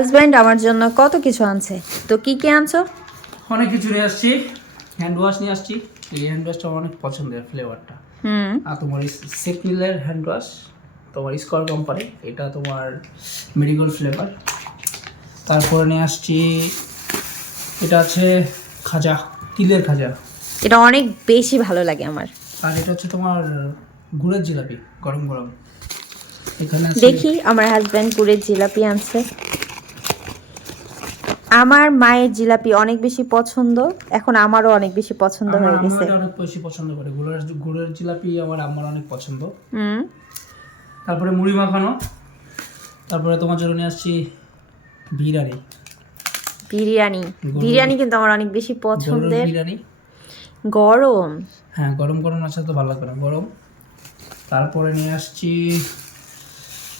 Husband আমার জন্য কত কিছু আনছে, তো কি কি আনছো? অনেক কিছু নিয়ে আসছি। হ্যান্ড ওয়াশ নিয়ে আসছি। এই হ্যান্ড ওয়াশটা আমার অনেক পছন্দের ফ্লেভারটা। আর তোমার সেকমিলের হ্যান্ড ওয়াশ, তোমার স্কোয়ার কোম্পানি, এটা তোমার মেডিকেল ফ্লেভার। তারপরে নিয়ে আসছি, এটা আছে খাজা, তিলের খাজা। এটা অনেক বেশি ভালো লাগে আমার। আর এটা হচ্ছে তোমার গুড়ের জিলাপি, গরম গরম। এখানে আছে দেখি আমার হাজব্যান্ড গুড়ের জিলাপি আনছে। আমার মায়ের জিলাপি অনেক বেশি পছন্দ, এখন আমারও অনেক বেশি পছন্দ আমার হয়ে আম্মু গেছে। এটা অনেক বেশি পছন্দ করে, গুড়ের জিলাপি আমার আম্মার অনেক পছন্দ। হুম। তারপরে মুড়ি মাখানো। তারপরে তোমার জন্য নিয়ে আসছি বিরিয়ানি। বিরিয়ানি, বিরিয়ানি কিন্তু আমার অনেক বেশি পছন্দের। বিরিয়ানি গরম। হ্যাঁ, গরম গরম আছে তো ভালো লাগবে না, গরম। তারপরে নিয়ে আসছি,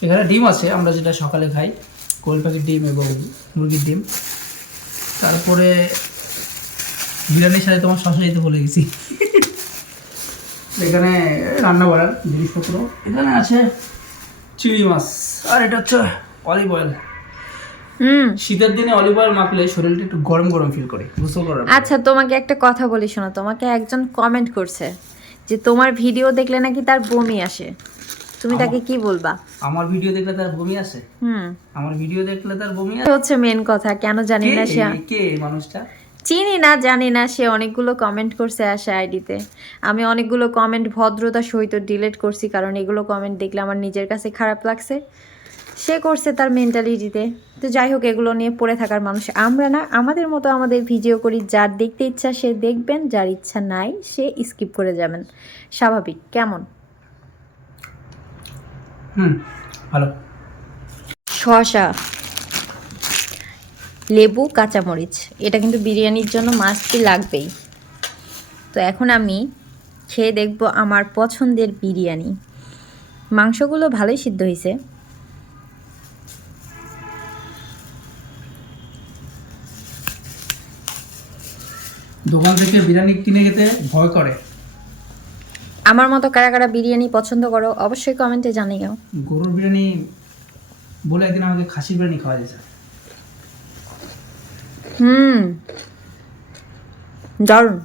এখানে ডিম আছে, আমরা যেটা সকালে খাই, কোয়েল পাখির ডিম এবং মুরগির ডিম। তারপরে বিরিয়ানির সাথে তোমার শসা দিতে ভুলে গেছি। এখানে রান্না করার জিনিসপত্র, এখানে আছে চিংড়ি মাছ, আর এটা হচ্ছে অলিভ অয়েল। শীতের দিনে অলিভ অয়েল মাখলে শরীরটা একটু গরম গরম ফিল করে, গোসল করার পরে। আচ্ছা, তোমাকে একটা কথা বলি, শোনো। তোমাকে একজন কমেন্ট করছে যে তোমার ভিডিও দেখলে নাকি তার বমি আসে, তুমি তাকে কি বলবা? আমার ভিডিও দেখলে তার বমি আসে? আমার ভিডিও দেখলে তার বমি আসে হচ্ছে মেন কথা। কেন জানি না, সে কে মানুষটা চিনি না, জানি না। সে অনেকগুলো কমেন্ট করছে আসে আইডিতে। আমি অনেকগুলো কমেন্ট ভদ্রতা সহিত ডিলিট করছি, কারণ এগুলো কমেন্ট দেখলে আমার নিজের কাছে খারাপ লাগছে। সে করছে তার মেন্টালিটিতে। তো যাই হোক, এগুলো নিয়ে পড়ে থাকার মানুষ আমরা না। আমাদের মতো আমাদের ভিডিও করি, যার দেখতে ইচ্ছা সে দেখবেন, যার ইচ্ছা নাই সে স্কিপ করে যাবেন। স্বাভাবিক। কেমন? ভালো। শসা, লেবু, কাঁচামরিচ, এটা কিন্তু বিরিয়ানির জন্য মাস্টই লাগবেই। তো এখন আমি খেয়ে দেখব আমার পছন্দের বিরিয়ানি। মাংসগুলো ভালোই সিদ্ধ হয়েছে। দোকান থেকে বিরিয়ানি কিনে খেতে ভয় করে। আমার মতো কারা কারা বিরিয়ানি পছন্দ করো অবশ্যই কমেন্টে জানিও। গরুর বিরিয়ানি বলে একদিন আমাকে খাসির বিরিয়ানি খাওয়া দিয়েছে। দারুণ।